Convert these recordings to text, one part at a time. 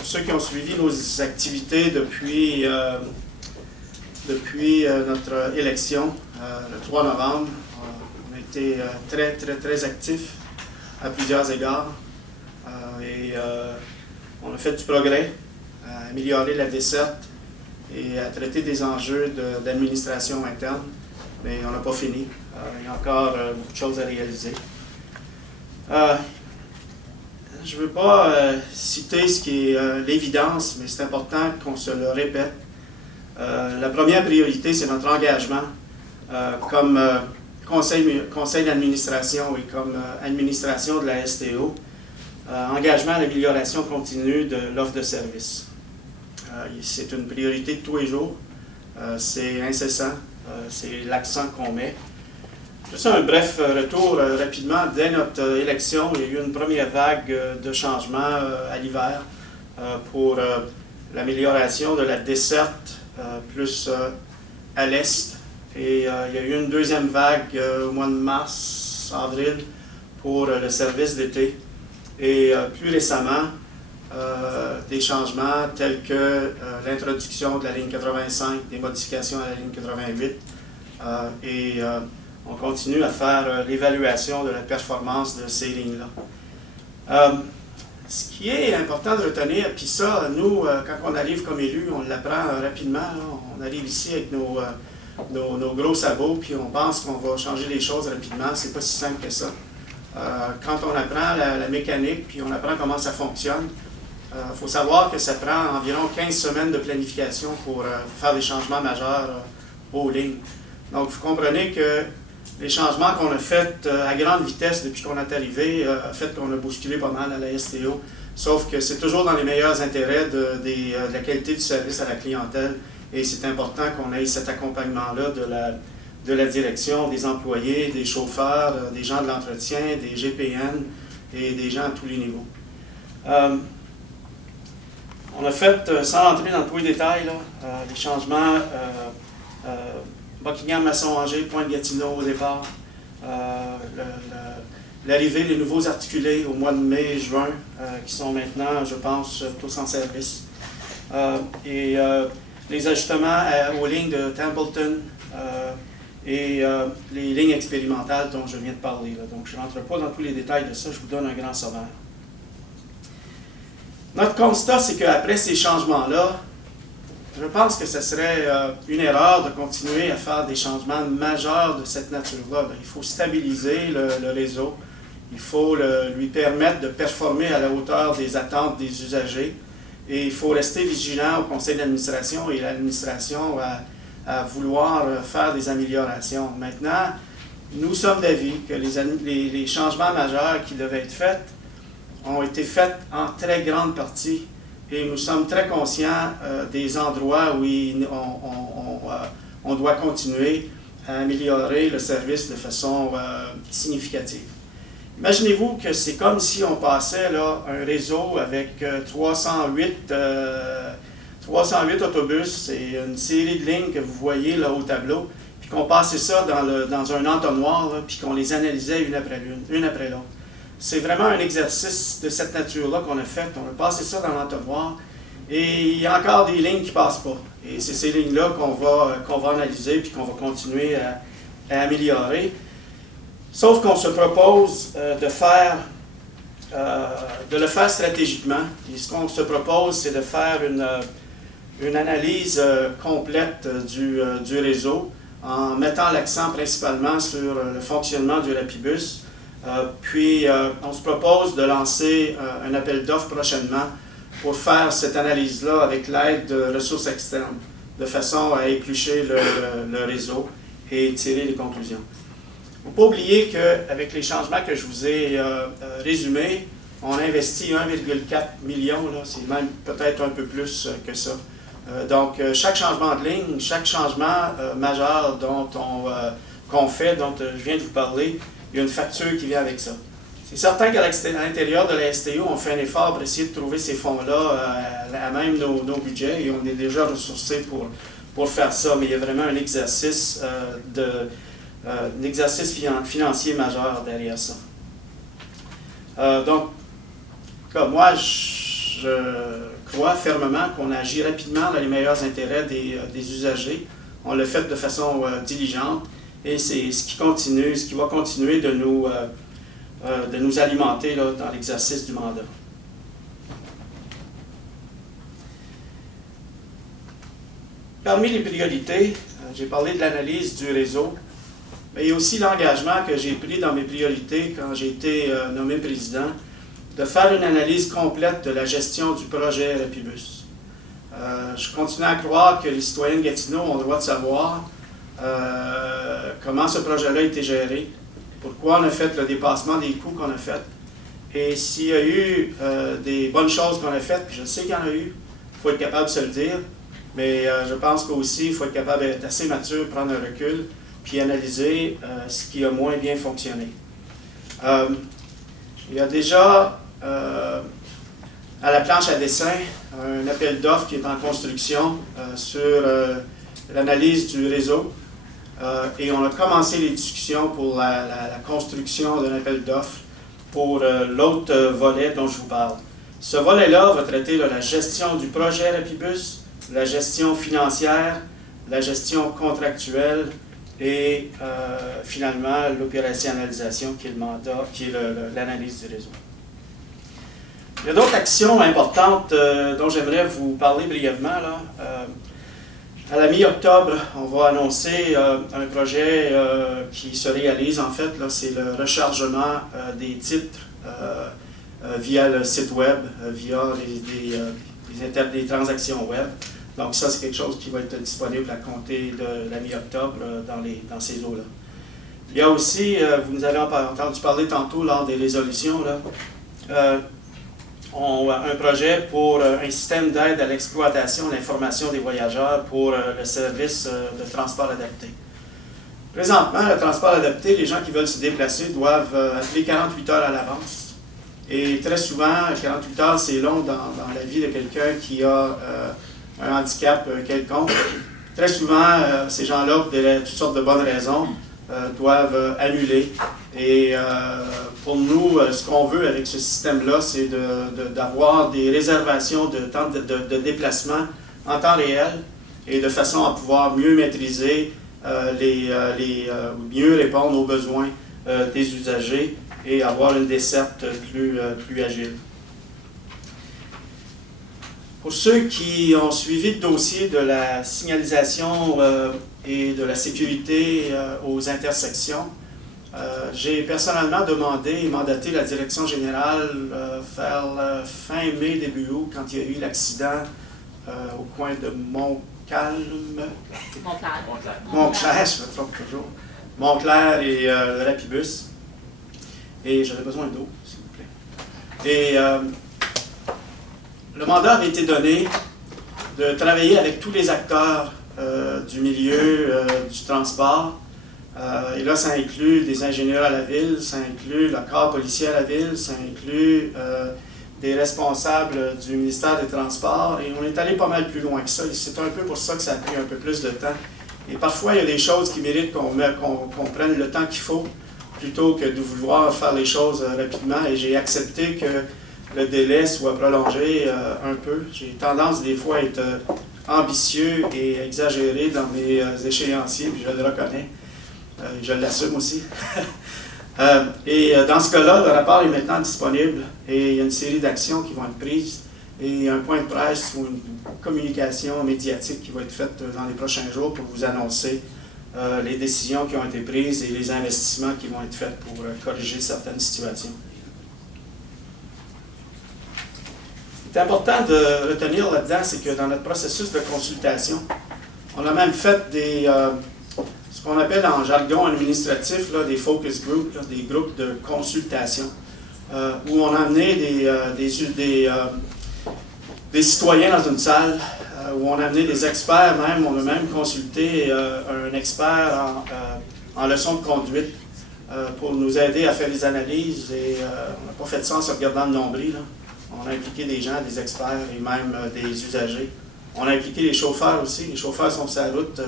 pour ceux qui ont suivi nos activités depuis notre élection, le 3 novembre, on a été très actifs à plusieurs égards. On a fait du progrès, à améliorer la desserte et à traiter des enjeux d'administration interne, mais on n'a pas fini. Il y a encore beaucoup de choses à réaliser. Je ne veux pas citer ce qui est l'évidence, mais c'est important qu'on se le répète. La première priorité, c'est notre engagement comme conseil d'administration et comme administration de la STO. Engagement à l'amélioration continue de l'offre de service. C'est une priorité de tous les jours. C'est incessant. C'est l'accent qu'on met. Juste un bref retour rapidement. Dès notre élection, il y a eu une première vague de changements à l'hiver pour l'amélioration de la desserte plus à l'est. Et il y a eu une deuxième vague au mois de mars, avril, pour le service d'été. Et plus récemment, des changements tels que l'introduction de la ligne 85, des modifications à la ligne 88. On continue à faire l'évaluation de la performance de ces lignes-là. Ce qui est important de retenir, puis ça, nous, quand on arrive comme élus, on l'apprend rapidement. Là, on arrive ici avec nos gros sabots, puis on pense qu'on va changer les choses rapidement. C'est pas si simple que ça. Quand on apprend la mécanique, puis on apprend comment ça fonctionne, il faut savoir que ça prend environ 15 semaines de planification pour faire des changements majeurs aux lignes. Donc, vous comprenez que les changements qu'on a faits à grande vitesse depuis qu'on est arrivé a fait qu'on a bousculé pas mal à la STO, sauf que c'est toujours dans les meilleurs intérêts de la qualité du service à la clientèle et c'est important qu'on ait cet accompagnement-là de la direction, des employés, des chauffeurs, des gens de l'entretien, des GPN et des gens à tous les niveaux. On a fait, sans rentrer dans tous les détails, les changements Buckingham-Masson-Angers, Pointe-Gatineau au départ, l'arrivée des nouveaux articulés au mois de mai-juin, qui sont maintenant, je pense, tous en service. Les ajustements aux lignes de Templeton et les lignes expérimentales dont je viens de parler. Là. Donc, je ne rentre pas dans tous les détails de ça, je vous donne un grand sommaire. Notre constat, c'est qu'après ces changements-là, je pense que ce serait une erreur de continuer à faire des changements majeurs de cette nature-là. Il faut stabiliser le réseau. Il faut lui permettre de performer à la hauteur des attentes des usagers. Et il faut rester vigilant au conseil d'administration et l'administration à vouloir faire des améliorations. Maintenant, nous sommes d'avis que les changements majeurs qui devaient être faits ont été faits en très grande partie. Et nous sommes très conscients des endroits où on doit continuer à améliorer le service de façon significative. Imaginez-vous que c'est comme si on passait là, un réseau avec 308 autobus et une série de lignes que vous voyez là au tableau, puis qu'on passait ça dans un entonnoir, là, puis qu'on les analysait une après l'autre. C'est vraiment un exercice de cette nature-là qu'on a fait. On a passé ça dans l'entonnoir et il y a encore des lignes qui ne passent pas. Et c'est ces lignes-là qu'on va analyser puis qu'on va continuer à améliorer. Sauf qu'on se propose de le faire stratégiquement. Et ce qu'on se propose, c'est de faire une analyse complète du réseau en mettant l'accent principalement sur le fonctionnement du Rapibus. Puis, on se propose de lancer un appel d'offres prochainement pour faire cette analyse-là avec l'aide de ressources externes, de façon à éplucher le réseau et tirer les conclusions. Il ne faut pas oublier qu'avec les changements que je vous ai résumés, on a investi 1,4 million, c'est même peut-être un peu plus que ça. Donc, chaque changement de ligne, chaque changement majeur qu'on fait, dont je viens de vous parler, il y a une facture qui vient avec ça. C'est certain qu'à l'intérieur de la STO, on fait un effort pour essayer de trouver ces fonds-là à même nos budgets et on est déjà ressourcés pour faire ça, mais il y a vraiment un exercice financier majeur derrière ça. Donc, moi, je crois fermement qu'on agit rapidement dans les meilleurs intérêts des usagers. On le fait de façon diligente et c'est ce qui va continuer de nous alimenter là, dans l'exercice du mandat. Parmi les priorités, j'ai parlé de l'analyse du réseau, mais il y a aussi l'engagement que j'ai pris dans mes priorités quand j'ai été nommé président, de faire une analyse complète de la gestion du projet Rapibus. Je continue à croire que les citoyens de Gatineau ont le droit de savoir comment ce projet-là a été géré, pourquoi on a fait le dépassement des coûts qu'on a fait, et s'il y a eu des bonnes choses qu'on a faites, puis je sais qu'il y en a eu, il faut être capable de se le dire, mais je pense qu'aussi il faut être capable d'être assez mature, prendre un recul, puis analyser ce qui a moins bien fonctionné. Il y a déjà à la planche à dessin un appel d'offres qui est en construction sur l'analyse du réseau et on a commencé les discussions pour la construction d'un appel d'offres pour l'autre volet dont je vous parle. Ce volet-là va traiter la gestion du projet Rapibus, la gestion financière, la gestion contractuelle et finalement l'opérationnalisation qui est le mandat, qui est l'analyse du réseau. Il y a d'autres actions importantes dont j'aimerais vous parler brièvement. Là. À la mi-octobre, on va annoncer un projet qui se réalise en fait, c'est le rechargement des titres via le site web, via des transactions web. Donc ça, c'est quelque chose qui va être disponible à compter de la mi-octobre dans ces eaux-là. Il y a aussi, vous nous avez entendu parler tantôt lors des résolutions, là, un projet pour un système d'aide à l'exploitation de l'information des voyageurs pour le service de transport adapté. Présentement, le transport adapté, les gens qui veulent se déplacer doivent appeler 48 heures à l'avance. Et très souvent, 48 heures, c'est long dans la vie de quelqu'un qui a un handicap quelconque. Très souvent, ces gens-là, pour toutes sortes de bonnes raisons, doivent annuler. Et pour nous, ce qu'on veut avec ce système-là, c'est d'avoir des réservations de temps de déplacement en temps réel et de façon à pouvoir mieux maîtriser, mieux répondre aux besoins des usagers et avoir une desserte plus agile. Pour ceux qui ont suivi le dossier de la signalisation et de la sécurité aux intersections, j'ai personnellement demandé et mandaté la direction générale vers fin mai, début août, quand il y a eu l'accident au coin de Montclair, je me trompe toujours, Montclair et le Rapibus. Et j'aurais besoin d'eau, s'il vous plaît. Et le mandat avait été donné de travailler avec tous les acteurs du milieu du transport. Et là, ça inclut des ingénieurs à la ville, ça inclut le corps policier à la ville, ça inclut des responsables du ministère des Transports. Et on est allé pas mal plus loin que ça. Et c'est un peu pour ça que ça a pris un peu plus de temps. Et parfois, il y a des choses qui méritent qu'on prenne le temps qu'il faut, plutôt que de vouloir faire les choses rapidement. Et j'ai accepté que le délai soit prolongé un peu. J'ai tendance des fois à être ambitieux et exagéré dans mes échéanciers, puis je le reconnais. Je l'assume aussi. Et dans ce cas-là, le rapport est maintenant disponible et il y a une série d'actions qui vont être prises et un point de presse ou une communication médiatique qui va être faite dans les prochains jours pour vous annoncer les décisions qui ont été prises et les investissements qui vont être faits pour corriger certaines situations. Ce qui est important de retenir là-dedans, c'est que dans notre processus de consultation, on a même fait ce qu'on appelle en jargon administratif des focus groups, des groupes de consultation, où on a amené des citoyens dans une salle, où on a amené des experts même. On a même consulté un expert en leçons de conduite pour nous aider à faire les analyses. Et on n'a pas fait ça en se regardant le nombril. On a impliqué des gens, des experts et même des usagers. On a impliqué les chauffeurs aussi. Les chauffeurs sont sur la route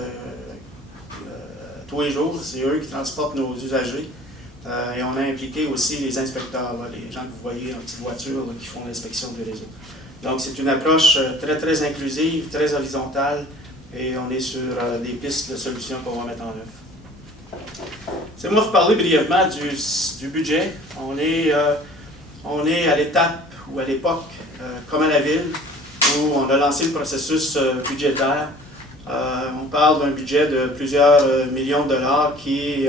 tous les jours. C'est eux qui transportent nos usagers. Et on a impliqué aussi les inspecteurs, les gens que vous voyez en petite voiture qui font l'inspection du réseau. Donc, c'est une approche très, très inclusive, très horizontale, et on est sur des pistes de solutions qu'on va mettre en œuvre. C'est moi vous parler brièvement du budget. On est à l'étape ou à l'époque, comme à la ville, où on a lancé le processus budgétaire. On parle d'un budget de plusieurs millions de dollars qui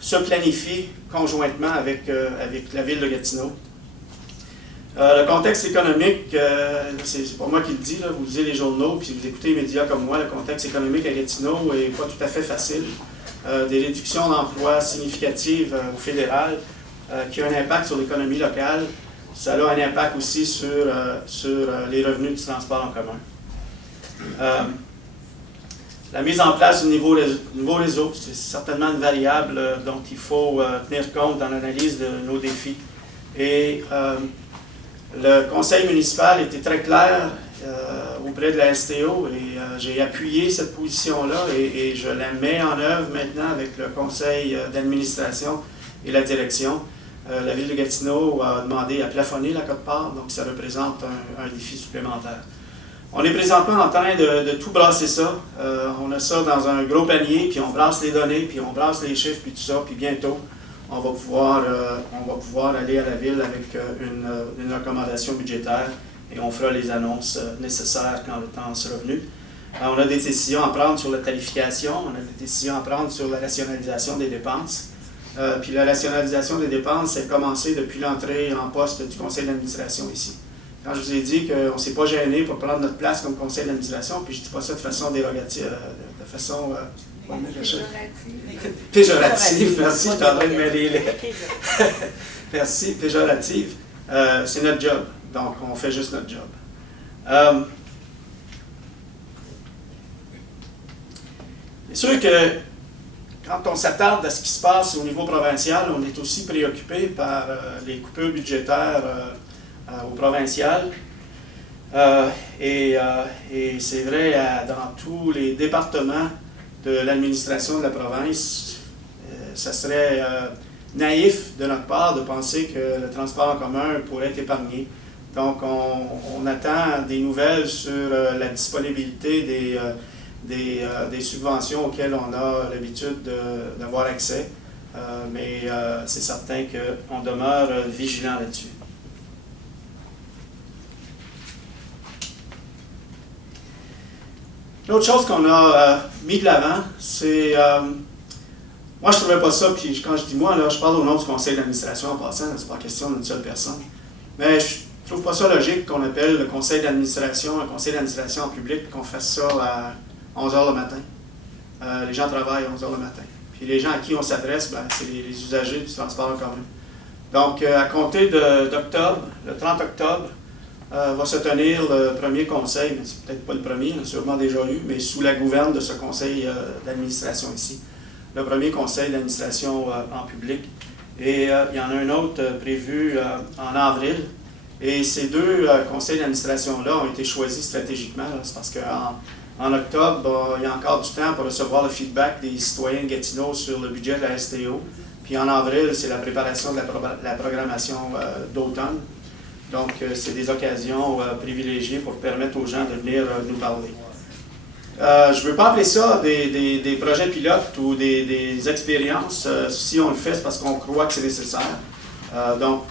se planifie conjointement avec la ville de Gatineau. Le contexte économique, c'est pas moi qui le dis, là, vous lisez les journaux, puis vous écoutez les médias comme moi, le contexte économique à Gatineau n'est pas tout à fait facile. Des réductions d'emplois significatives au fédéral qui ont un impact sur l'économie locale. Ça a un impact aussi sur les revenus du transport en commun. La mise en place du nouveau réseau, c'est certainement une variable dont il faut tenir compte dans l'analyse de nos défis. Et le conseil municipal était très clair auprès de la STO et j'ai appuyé cette position-là et je la mets en œuvre maintenant avec le conseil d'administration et la direction. La ville de Gatineau a demandé à plafonner la quote-part, donc ça représente un défi supplémentaire. On est présentement en train de tout brasser ça. On a ça dans un gros panier, puis on brasse les données, puis on brasse les chiffres, puis tout ça, puis bientôt, on va pouvoir aller à la ville avec une recommandation budgétaire et on fera les annonces nécessaires quand le temps sera venu. On a des décisions à prendre sur la tarification, on a des décisions à prendre sur la rationalisation des dépenses. Puis la rationalisation des dépenses a commencé depuis l'entrée en poste du conseil d'administration ici. Quand je vous ai dit qu'on ne s'est pas gêné pour prendre notre place comme conseil d'administration, puis je ne dis pas ça de façon dérogative, de façon péjorative, merci, je suis en train de mêler les... Merci, péjorative. C'est notre job, donc on fait juste notre job. C'est sûr que quand on s'attarde à ce qui se passe au niveau provincial, on est aussi préoccupé par les coupures budgétaires au provincial. Et c'est vrai dans tous les départements de l'administration de la province. Ça serait naïf de notre part de penser que le transport en commun pourrait être épargné. Donc, on attend des nouvelles sur la disponibilité des subventions auxquelles on a l'habitude d'avoir accès. Mais c'est certain qu'on demeure vigilant là-dessus. L'autre chose qu'on a mis de l'avant, c'est... moi, je ne trouvais pas ça, puis quand je dis moi, là, je parle au nom du conseil d'administration en passant, c'est pas question d'une seule personne. Mais je ne trouve pas ça logique qu'on appelle le conseil d'administration un conseil d'administration en public, qu'on fasse ça à 11 h le matin. Les gens travaillent à 11 h le matin. Puis les gens à qui on s'adresse, c'est les usagers du transport en commun. Donc, à compter d'octobre, le 30 octobre, va se tenir le premier conseil, mais c'est peut-être pas le premier, on a sûrement déjà eu, mais sous la gouverne de ce conseil d'administration ici. Le premier conseil d'administration en public. Et il y en a un autre prévu en avril. Et ces deux conseils d'administration-là ont été choisis stratégiquement. C'est parce qu'en octobre, il y a encore du temps pour recevoir le feedback des citoyens de Gatineau sur le budget de la STO. Puis en avril, c'est la préparation de la programmation d'automne. Donc, c'est des occasions privilégiées pour permettre aux gens de venir nous parler. Je ne veux pas appeler ça des projets pilotes ou des expériences. Si on le fait, c'est parce qu'on croit que c'est nécessaire. Donc,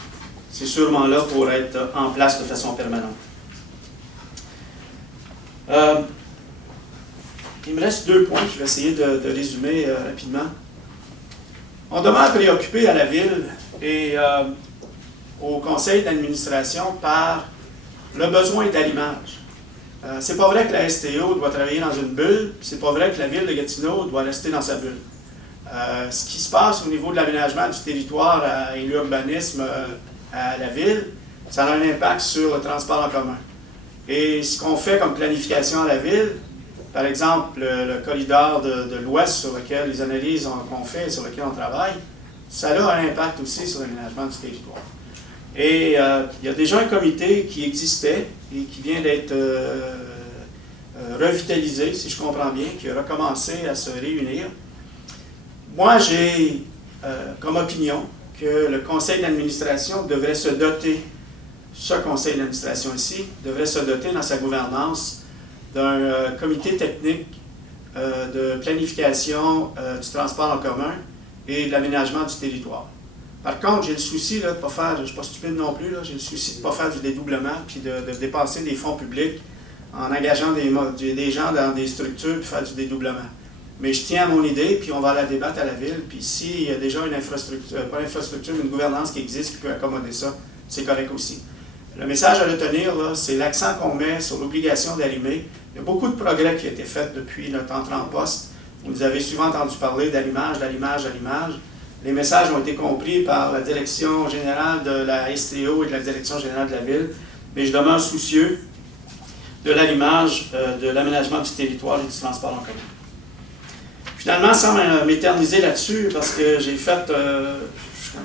c'est sûrement là pour être en place de façon permanente. Il me reste 2 points que je vais essayer de résumer rapidement. On demeure préoccupé à la ville et au conseil d'administration par le besoin d'allumage. C'est pas vrai que la STO doit travailler dans une bulle, c'est pas vrai que la ville de Gatineau doit rester dans sa bulle. Ce qui se passe au niveau de l'aménagement du territoire et l'urbanisme à la ville, ça a un impact sur le transport en commun. Et ce qu'on fait comme planification à la ville, par exemple le corridor de l'Ouest sur lequel les analyses qu'on fait, sur lequel on travaille, ça a un impact aussi sur l'aménagement du territoire. Et il y a déjà un comité qui existait et qui vient d'être revitalisé, si je comprends bien, qui a recommencé à se réunir. Moi, j'ai comme opinion que le conseil d'administration devrait se doter ce conseil d'administration ici devrait se doter dans sa gouvernance d'un comité technique de planification du transport en commun et de l'aménagement du territoire. Par contre, j'ai le souci là, de ne pas faire, je ne suis pas stupide non plus, j'ai le souci de ne pas faire du dédoublement puis de dépenser des fonds publics en engageant des gens dans des structures puis faire du dédoublement. Mais je tiens à mon idée, puis on va la débattre à la ville, puis s'il y a déjà une infrastructure, pas l'infrastructure, mais une gouvernance qui existe qui peut accommoder ça, c'est correct aussi. Le message à retenir, c'est l'accent qu'on met sur l'obligation d'allumer. Il y a beaucoup de progrès qui a été fait depuis notre entrée en poste. Vous avez souvent entendu parler d'allumage, d'allumage, d'allumage. Les messages ont été compris par la direction générale de la STO et de la direction générale de la ville, mais je demeure soucieux de l'allumage, de l'aménagement du territoire et du transport en commun. Finalement, sans m'éterniser là-dessus, parce que j'ai fait,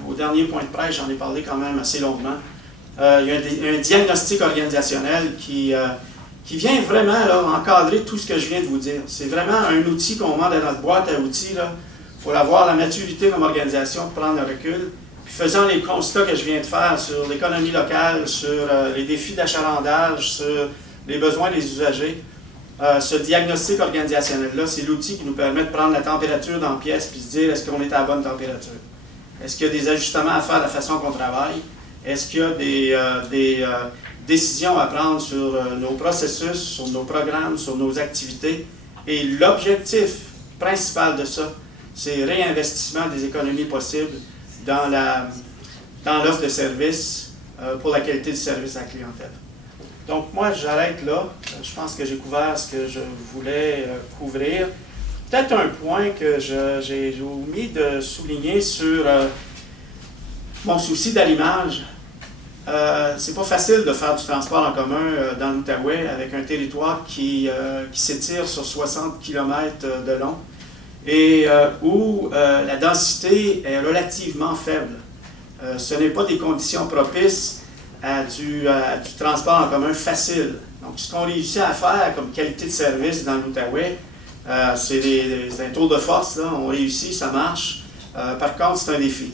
au dernier point de presse, j'en ai parlé quand même assez longuement, il y a un diagnostic organisationnel qui vient vraiment là, encadrer tout ce que je viens de vous dire. C'est vraiment un outil qu'on met dans notre boîte à outils. Il faut avoir la maturité comme organisation pour prendre le recul. Puis faisant les constats que je viens de faire sur l'économie locale, sur les défis d'achalandage, sur les besoins des usagers, ce diagnostic organisationnel-là, c'est l'outil qui nous permet de prendre la température dans la pièce puis se dire est-ce qu'on est à la bonne température? Est-ce qu'il y a des ajustements à faire de la façon qu'on travaille? Est-ce qu'il y a des décisions à prendre sur nos processus, sur nos programmes, sur nos activités? Et l'objectif principal de ça, c'est réinvestissement des économies possibles dans l'offre de services pour la qualité du service à la clientèle. Donc moi, j'arrête là. Je pense que j'ai couvert ce que je voulais couvrir. Peut-être un point que j'ai omis de souligner sur mon souci d'allumage. C'est pas facile de faire du transport en commun dans l'Outaouais avec un territoire qui s'étire sur 60 km de long et où la densité est relativement faible. Ce n'est pas des conditions propices à du transport en commun facile. Donc, ce qu'on réussit à faire comme qualité de service dans l'Outaouais, c'est un tour de force, là. On réussit, ça marche. Par contre, c'est un défi.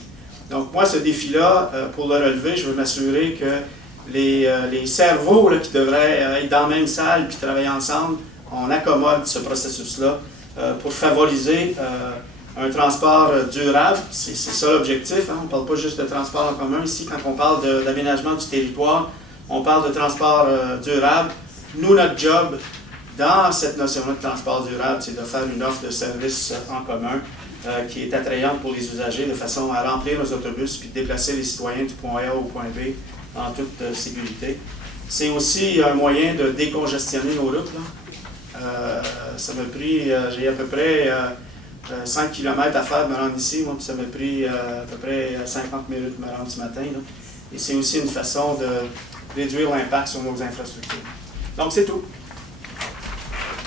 Donc, moi, ce défi-là, pour le relever, je veux m'assurer que les cerveaux là, qui devraient être dans la même salle et travailler ensemble, on accommode ce processus-là pour favoriser un transport durable. C'est ça l'objectif. Hein? On ne parle pas juste de transport en commun ici. Quand on parle d'aménagement du territoire, on parle de transport durable. Nous, notre job dans cette notion-là de transport durable, c'est de faire une offre de services en commun qui est attrayante pour les usagers de façon à remplir nos autobus puis de déplacer les citoyens du point A au point B en toute sécurité. C'est aussi un moyen de décongestionner nos routes. Ça m'a pris, j'ai à peu près 5 km à faire de me rendre ici, moi, puis ça m'a pris à peu près 50 minutes de me rendre ce matin. Là. Et c'est aussi une façon de réduire l'impact sur nos infrastructures. Donc, c'est tout.